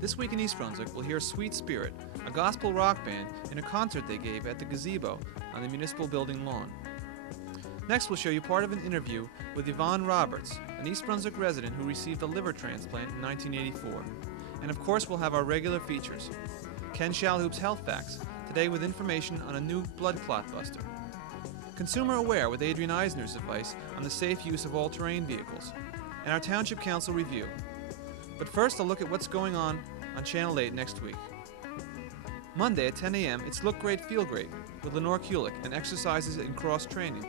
This week in East Brunswick, we'll hear Sweet Spirit, a gospel rock band, in a concert they gave at the Gazebo on the municipal building lawn. Next, we'll show you part of an interview with Yvonne Roberts, an East Brunswick resident who received a liver transplant in 1984. And of course, we'll have our regular features. Ken Shalhoub's Health Facts, today with information on a new blood clot buster. Consumer Aware with Adrian Eisner's advice on the safe use of all-terrain vehicles. And our Township Council review. But first, a look at what's going on Channel 8 next week. Monday at 10 a.m., it's Look Great, Feel Great with Lenore Kulik and exercises in cross training.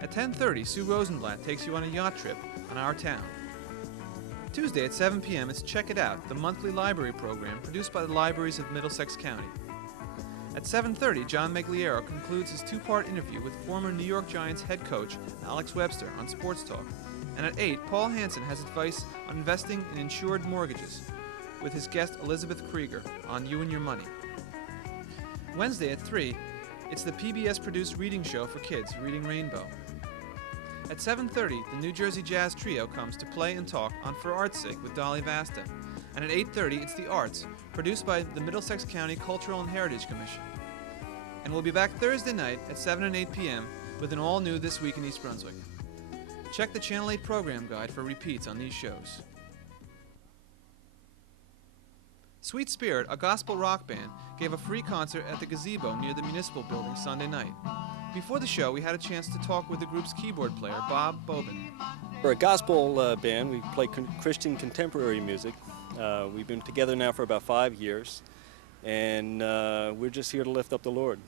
At 10:30, Sue Rosenblatt takes you on a yacht trip on our town. Tuesday at 7 p.m., it's Check It Out, the monthly library program produced by the libraries of Middlesex County. At 7:30, John Megliero concludes his two-part interview with former New York Giants head coach Alex Webster on Sports Talk. And at 8, Paul Hansen has advice on investing in insured mortgages with his guest Elizabeth Krieger on You and Your Money. Wednesday at 3, it's the PBS-produced reading show for kids, Reading Rainbow. At 7:30, the New Jersey Jazz Trio comes to play and talk on For Art's Sake with Dolly Vasta. And at 8:30, it's The Arts, produced by the Middlesex County Cultural and Heritage Commission. And we'll be back Thursday night at 7 and 8 p.m. with an all-new This Week in East Brunswick. Check the Channel 8 program guide for repeats on these shows. Sweet Spirit, a gospel rock band, gave a free concert at the Gazebo near the municipal building Sunday night. Before the show, we had a chance to talk with the group's keyboard player, Bob Bobin. We're a gospel band. We play Christian contemporary music. We've been together now for about 5 years, and we're just here to lift up the Lord.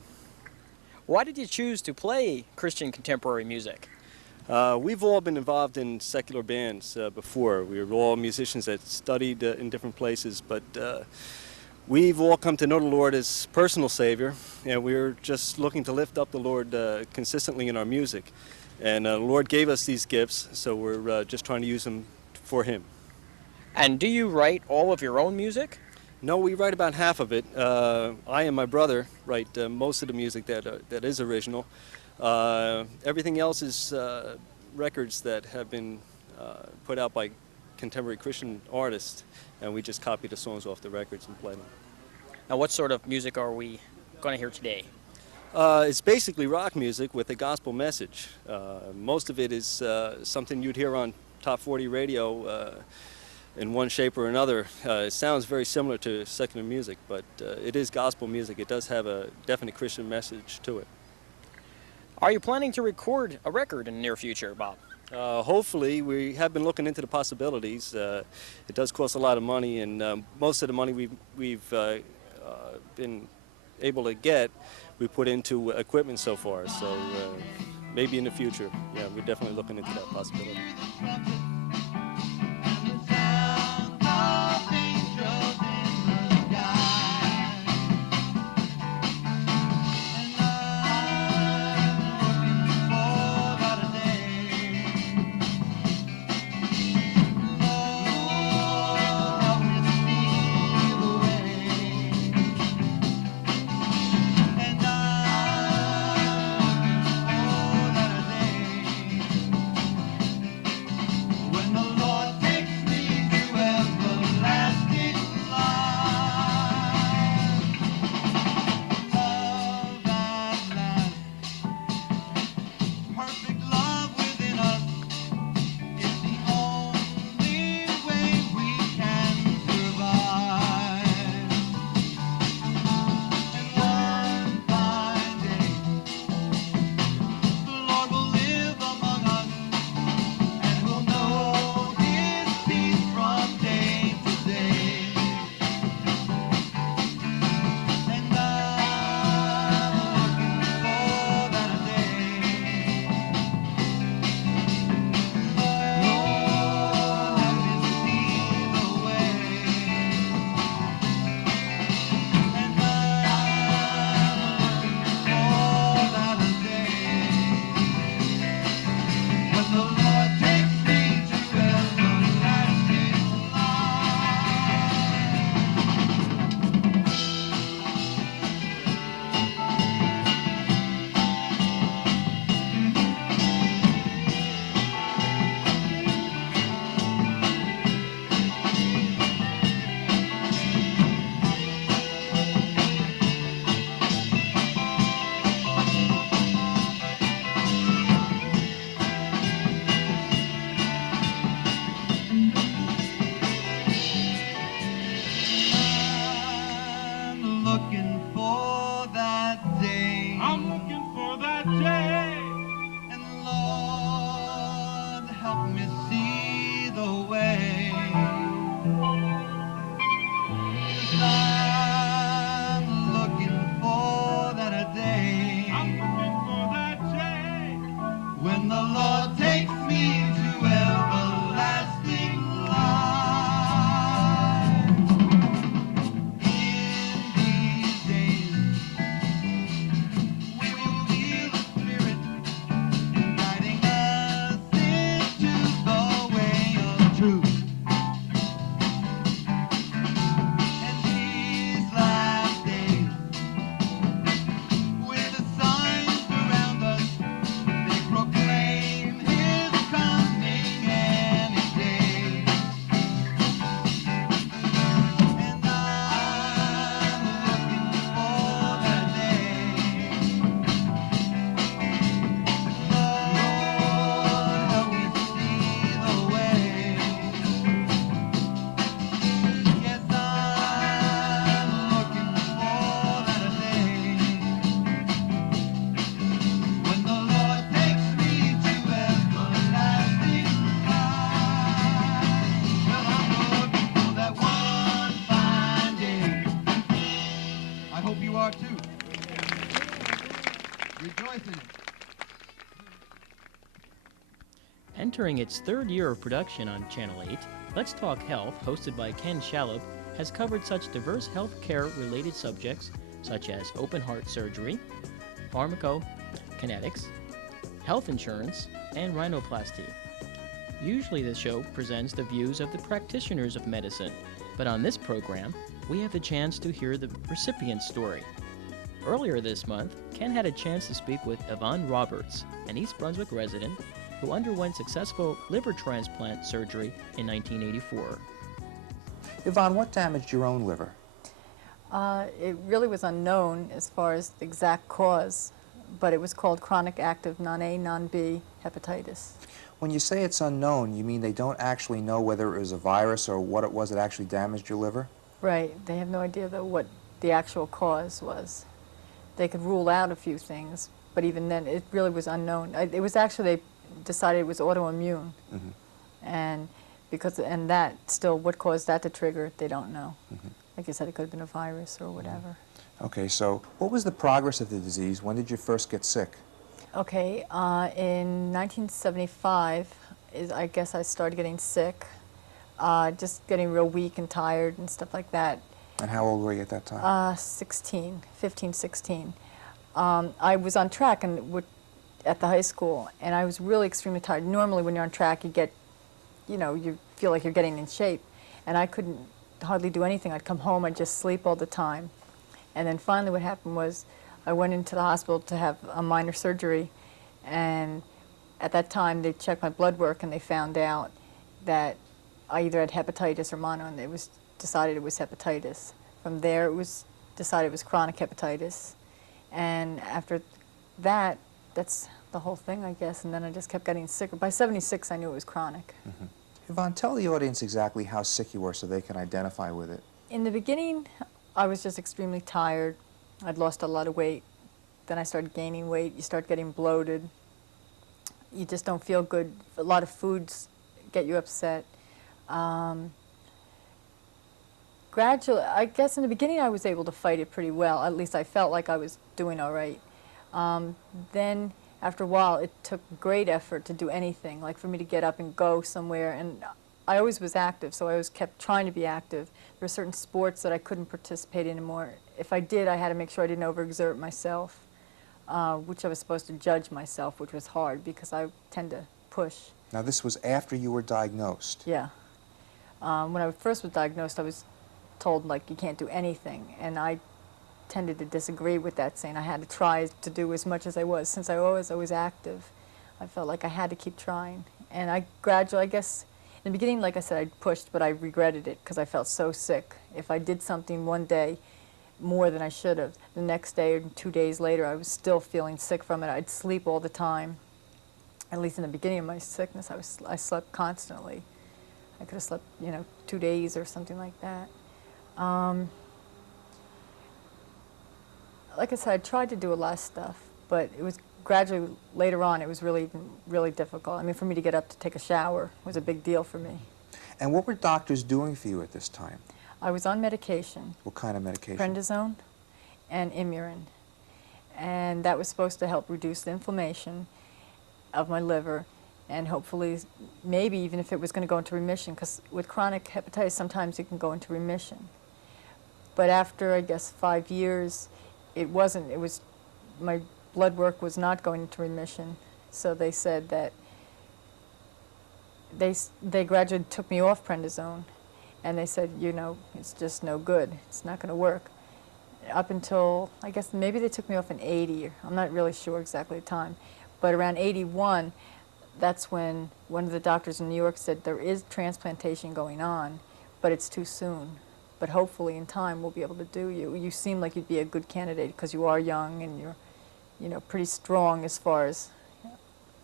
Why did you choose to play Christian contemporary music? We've all been involved in secular bands before. We were all musicians that studied in different places, but we've all come to know the Lord as personal Savior, and we're just looking to lift up the Lord consistently in our music. And the Lord gave us these gifts, so we're just trying to use them for Him. And do you write all of your own music? No, we write about half of it. I and my brother write most of the music that is original. Everything else is records that have been put out by contemporary Christian artists, and we just copy the songs off the records and play them. Now, what sort of music are we going to hear today? It's basically rock music with a gospel message. Most of it is something you'd hear on Top 40 radio in one shape or another. It sounds very similar to secular music, but it is gospel music. It does have a definite Christian message to it. Are you planning to record a record in the near future, Bob? Hopefully. We have been looking into the possibilities. It does cost a lot of money, and most of the money we've been able to get, we put into equipment so far. So maybe in the future, yeah, we're definitely looking into that possibility. Well, I hope you are too. Rejoicing. Entering its third year of production on Channel 8, Let's Talk Health, hosted by Ken Shalhoub, has covered such diverse healthcare-related subjects such as open heart surgery, pharmacokinetics, health insurance, and rhinoplasty. Usually the show presents the views of the practitioners of medicine, but on this program, we have the chance to hear the recipient's story. Earlier this month, Ken had a chance to speak with Yvonne Roberts, an East Brunswick resident who underwent successful liver transplant surgery in 1984. Yvonne, what damaged your own liver? It really was unknown as far as the exact cause, but it was called chronic active non-A, non-B hepatitis. When you say it's unknown, you mean they don't actually know whether it was a virus or what it was that actually damaged your liver? Right. They have no idea, though, what the actual cause was. They could rule out a few things, but even then, it really was unknown. It was actually, they decided it was autoimmune. And that still, what caused that to trigger, they don't know. Like you said, it could have been a virus or whatever. Okay, so what was the progress of the disease? When did you first get sick? Okay, in 1975, I guess I started getting sick, just getting real weak and tired and stuff like that. And how old were you at that time? 15, 16. I was on track at the high school, and I was really extremely tired. Normally when you're on track, you get, you feel like you're getting in shape. And I couldn't hardly do anything. I'd come home, I'd just sleep all the time. And then finally what happened was I went into the hospital to have a minor surgery, and at that time they checked my blood work and they found out that I either had hepatitis or mono, and it was decided it was hepatitis. From there it was decided it was chronic hepatitis, and after that, that's the whole thing, I guess, and then I just kept getting sicker. By 76 I knew it was chronic. Yvonne, tell the audience exactly how sick you were so they can identify with it. In the beginning, I was just extremely tired. I'd lost a lot of weight. Then I started gaining weight. You start getting bloated. You just don't feel good. A lot of foods get you upset. Gradually, I guess in the beginning I was able to fight it pretty well. At least I felt like I was doing all right. Then after a while, it took great effort to do anything, like for me to get up and go somewhere. And I always was active, so I always kept trying to be active. There were certain sports that I couldn't participate in anymore. If I did, I had to make sure I didn't overexert myself, which I was supposed to judge myself, which was hard because I tend to push. Now, this was after you were diagnosed. Yeah. When I first was diagnosed, I was told, like, you can't do anything. And I tended to disagree with that, saying I had to try to do as much as I was. Since I was always active, I felt like I had to keep trying. And I gradually, I guess, in the beginning, like I said, I pushed, but I regretted it because I felt so sick. If I did something one day more than I should have, the next day or 2 days later, I was still feeling sick from it. I'd sleep all the time. At least in the beginning of my sickness, I slept constantly. I could have slept, 2 days or something like that. Like I said, I tried to do a lot of stuff, but it was gradually, later on, it was really difficult. I mean, for me to get up to take a shower was a big deal for me. And what were doctors doing for you at this time? I was on medication. What kind of medication? Prednisone and Imurin. And that was supposed to help reduce the inflammation of my liver, and hopefully, maybe even if it was going to go into remission, because with chronic hepatitis, sometimes you can go into remission. But after, I guess, 5 years, it wasn't. My blood work was not going into remission, so they said that they gradually took me off prednisone, and they said, it's just no good. It's not going to work. Up until, I guess, maybe they took me off in 80. I'm not really sure exactly the time. But around 81, that's when one of the doctors in New York said there is transplantation going on, but it's too soon. But hopefully in time we'll be able to do you. You seem like you'd be a good candidate because you are young and you're, pretty strong as far as,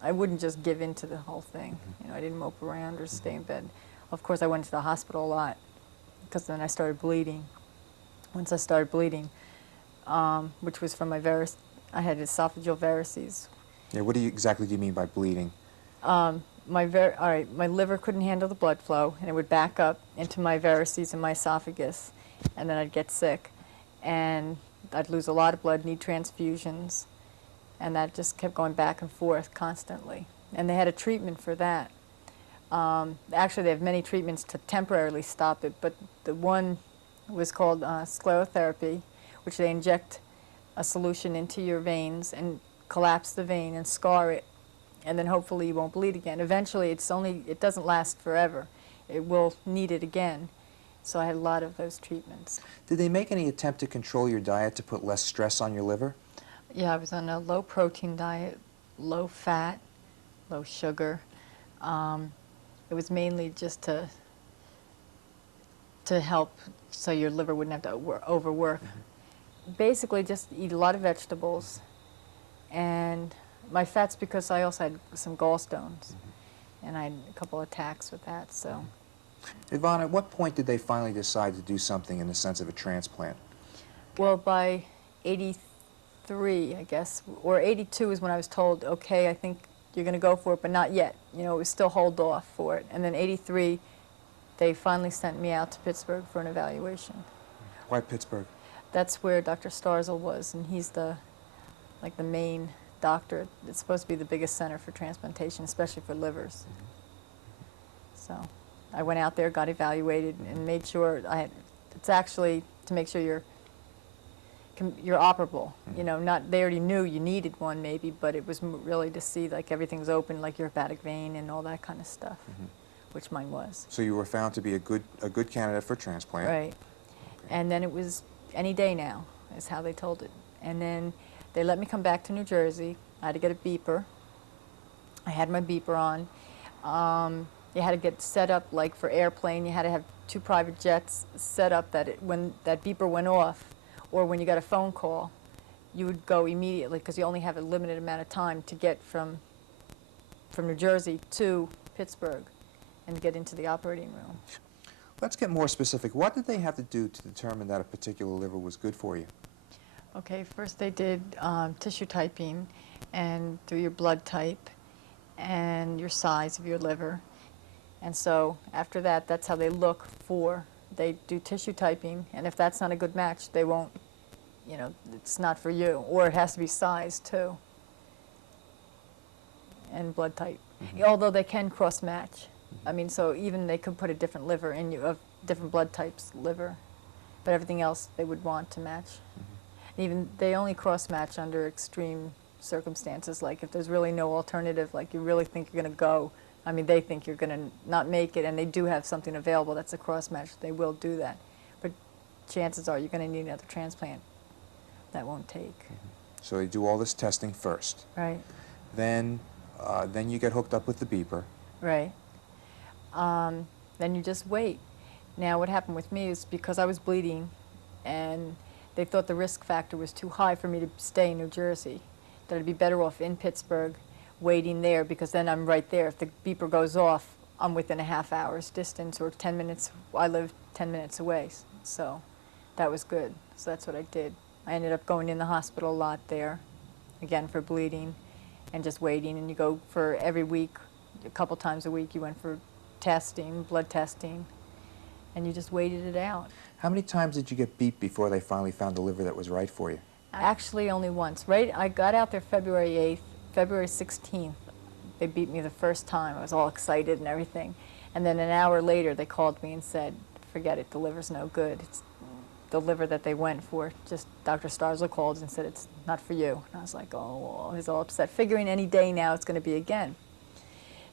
I wouldn't just give in to the whole thing. I didn't mope around or stay in bed. Of course, I went to the hospital a lot because then I started bleeding. Once I started bleeding, which was from my I had esophageal varices. Yeah, what exactly do you mean by bleeding? My liver couldn't handle the blood flow, and it would back up into my varices and my esophagus, and then I'd get sick. And I'd lose a lot of blood, need transfusions, and that just kept going back and forth constantly. And they had a treatment for that. Actually, they have many treatments to temporarily stop it, but the one was called sclerotherapy, which they inject a solution into your veins and collapse the vein and scar it, and then hopefully you won't bleed again. Eventually, it doesn't last forever. It will need it again. So I had a lot of those treatments. Did they make any attempt to control your diet to put less stress on your liver? Yeah, I was on a low protein diet, low fat, low sugar. It was mainly just to help so your liver wouldn't have to overwork. Basically just eat a lot of vegetables, and my fat's because I also had some gallstones, and I had a couple attacks with that, so. Yvonne, at what point did they finally decide to do something in the sense of a transplant? Well, by 83, I guess, or 82 is when I was told, okay, I think you're going to go for it, but not yet. You know, it was still hold off for it. And then 83, they finally sent me out to Pittsburgh for an evaluation. Why Pittsburgh? That's where Dr. Starzl was, and he's the main doctor. It's supposed to be the biggest center for transplantation, especially for livers. So I went out there, got evaluated, and made sure it's actually to make sure you're operable. You know, they already knew you needed one maybe, but it was really to see like everything's open, like your hepatic vein and all that kind of stuff, which mine was. So you were found to be a good candidate for transplant. Right. And then it was any day now, is how they told it. And then they let me come back to New Jersey. I had to get a beeper. I had my beeper on. You had to get set up like for airplane. You had to have 2 private jets set up that when that beeper went off, or when you got a phone call, you would go immediately because you only have a limited amount of time to get from New Jersey to Pittsburgh and get into the operating room. Let's get more specific. What did they have to do to determine that a particular liver was good for you? Okay, first they did tissue typing and do your blood type and your size of your liver. And so after that, that's how they look for. They do tissue typing, and if that's not a good match, they won't, you know, it's not for you. Or it has to be size too, and blood type. Although they can cross-match. I mean, so even they could put a different liver in you, of different blood types liver, but everything else they would want to match. Even they only cross-match under extreme circumstances, like if there's really no alternative, like you really think you're going to go. I mean, they think you're going to not make it, and they do have something available that's a cross-match. They will do that. But chances are you're going to need another transplant. That won't take. So they do all this testing first. Right. Then you get hooked up with the beeper. Right. Then you just wait. Now, what happened with me is because I was bleeding, and they thought the risk factor was too high for me to stay in New Jersey, that I'd be better off in Pittsburgh, waiting there, because then I'm right there. If the beeper goes off, I'm within a half hour's distance or 10 minutes. I live 10 minutes away, so that was good. So that's what I did. I ended up going in the hospital a lot there, again for bleeding, and just waiting. And you go for every week, a couple times a week, you went for testing, blood testing, and you just waited it out. How many times did you get beeped before they finally found a liver that was right for you? Actually, only once. Right, I got out there February 8th. February 16th, they beat me the first time. I was all excited and everything. And then an hour later, they called me and said, forget it, the liver's no good. It's the liver that they went for. Just Dr. Starzl called and said, it's not for you. And I was like, oh, I was all upset, figuring any day now it's going to be again.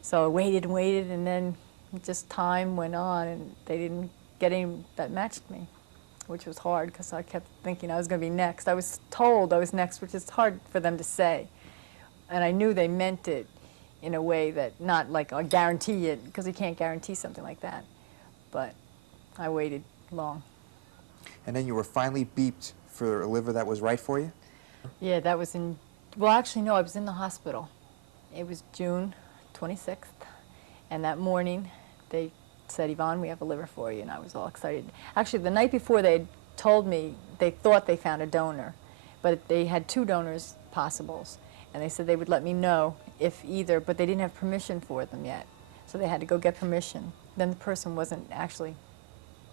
So I waited and waited, and then just time went on, and they didn't get any that matched me, which was hard because I kept thinking I was going to be next. I was told I was next, which is hard for them to say. And I knew they meant it in a way that not like I guarantee it, because you can't guarantee something like that. But I waited long. And then you were finally beeped for a liver that was right for you? Yeah, that was well, actually, no, I was in the hospital. It was June 26th. And that morning, they said, Yvonne, we have a liver for you. And I was all excited. Actually, the night before, they had told me they thought they found a donor, but they had 2 donors possibles. And they said they would let me know if either, but they didn't have permission for them yet. So they had to go get permission. Then the person wasn't actually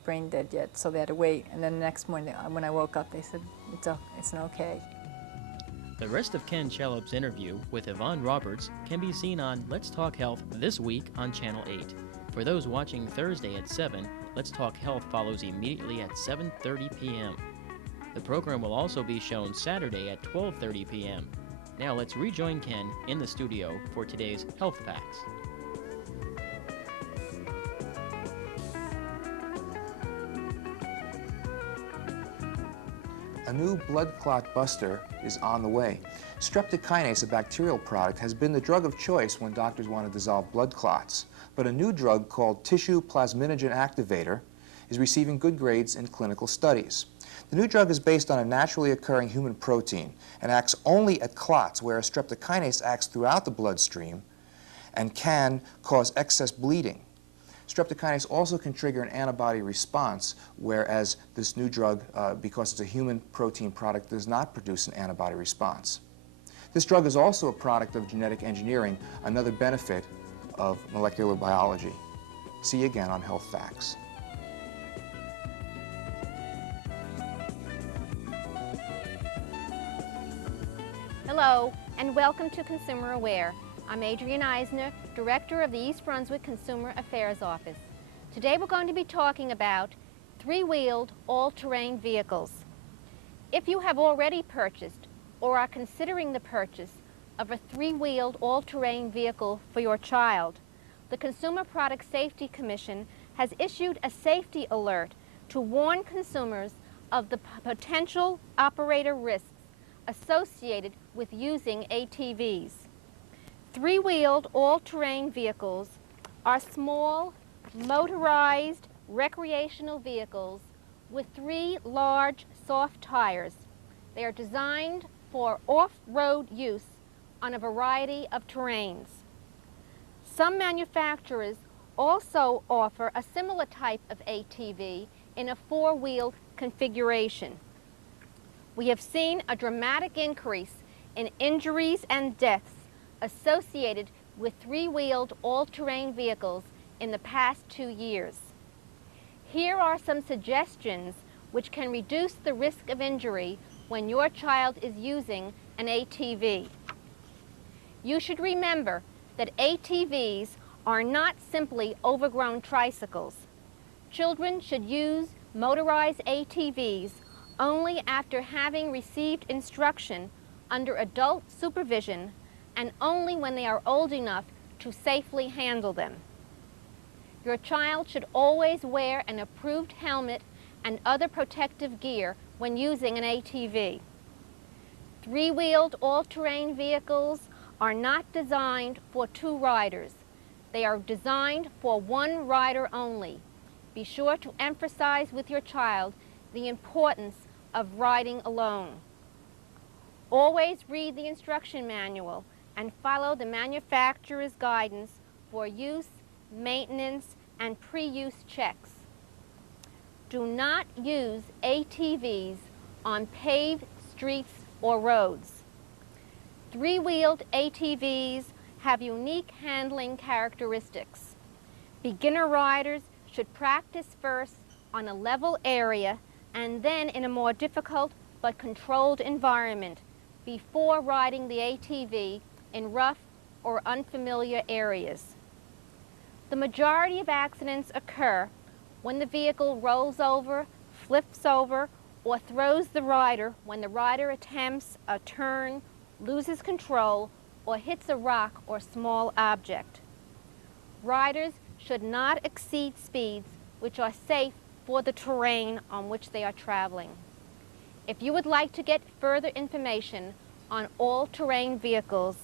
brain dead yet, so they had to wait. And then the next morning, when I woke up, they said, it's an okay. The rest of Ken Chalop's interview with Yvonne Roberts can be seen on Let's Talk Health this week on Channel 8. For those watching Thursday at 7, Let's Talk Health follows immediately at 7:30 p.m. The program will also be shown Saturday at 12:30 p.m. Now let's rejoin Ken in the studio for today's Health Facts. A new blood clot buster is on the way. Streptokinase, a bacterial product, has been the drug of choice when doctors want to dissolve blood clots. But a new drug called tissue plasminogen activator is receiving good grades in clinical studies. The new drug is based on a naturally occurring human protein and acts only at clots, whereas streptokinase acts throughout the bloodstream and can cause excess bleeding. Streptokinase also can trigger an antibody response, whereas this new drug, because it's a human protein product, does not produce an antibody response. This drug is also a product of genetic engineering, another benefit of molecular biology. See you again on Health Facts. Hello, and welcome to Consumer Aware. I'm Adrienne Eisner, Director of the East Brunswick Consumer Affairs Office. Today we're going to be talking about three-wheeled, all-terrain vehicles. If you have already purchased or are considering the purchase of a three-wheeled, all-terrain vehicle for your child, the Consumer Product Safety Commission has issued a safety alert to warn consumers of the potential operator risks associated with using ATVs. Three-wheeled, all-terrain vehicles are small, motorized, recreational vehicles with three large, soft tires. They are designed for off-road use on a variety of terrains. Some manufacturers also offer a similar type of ATV in a four-wheeled configuration. We have seen a dramatic increase in injuries and deaths associated with three-wheeled, all-terrain vehicles in the past 2 years. Here are some suggestions which can reduce the risk of injury when your child is using an ATV. You should remember that ATVs are not simply overgrown tricycles. Children should use motorized ATVs only after having received instruction under adult supervision and only when they are old enough to safely handle them. Your child should always wear an approved helmet and other protective gear when using an ATV. Three-wheeled, all-terrain vehicles are not designed for two riders. They are designed for one rider only. Be sure to emphasize with your child the importance of riding alone. Always read the instruction manual and follow the manufacturer's guidance for use, maintenance, and pre-use checks. Do not use ATVs on paved streets or roads. Three-wheeled ATVs have unique handling characteristics. Beginner riders should practice first on a level area and then in a more difficult but controlled environment before riding the ATV in rough or unfamiliar areas. The majority of accidents occur when the vehicle rolls over, flips over, or throws the rider when the rider attempts a turn, loses control, or hits a rock or small object. Riders should not exceed speeds which are safe for the terrain on which they are traveling. If you would like to get further information on all-terrain vehicles,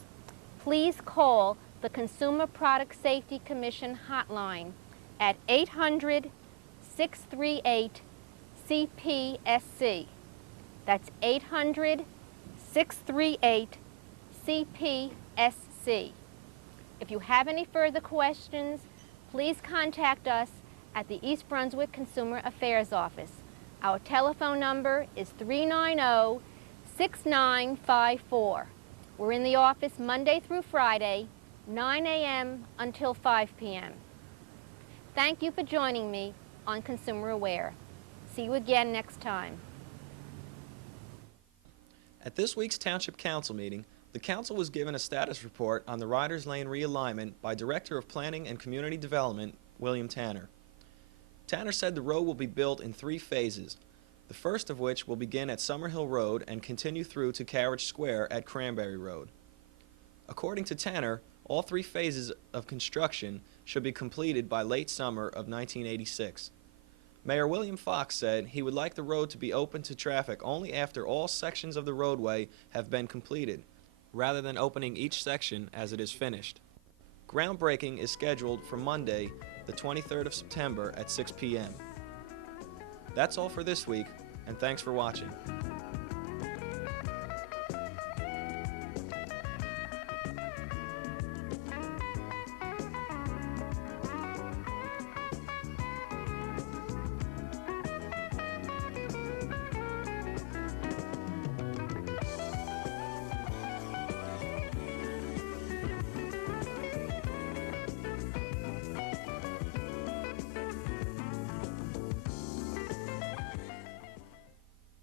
please call the Consumer Product Safety Commission hotline at 800-638-CPSC. That's 800-638-CPSC. If you have any further questions, please contact us at the East Brunswick Consumer Affairs Office. Our telephone number is 390-6954. We're in the office Monday through Friday, 9 a.m. until 5 p.m. Thank you for joining me on Consumer Aware. See you again next time. At this week's Township Council meeting, the Council was given a status report on the Ryders Lane realignment by Director of Planning and Community Development, William Tanner. Tanner said the road will be built in 3 phases, the first of which will begin at Summerhill Road and continue through to Carriage Square at Cranberry Road. According to Tanner, all 3 phases of construction should be completed by late summer of 1986. Mayor William Fox said he would like the road to be open to traffic only after all sections of the roadway have been completed, rather than opening each section as it is finished. Groundbreaking is scheduled for Monday, the 23rd of September at 6 p.m. That's all for this week, and thanks for watching.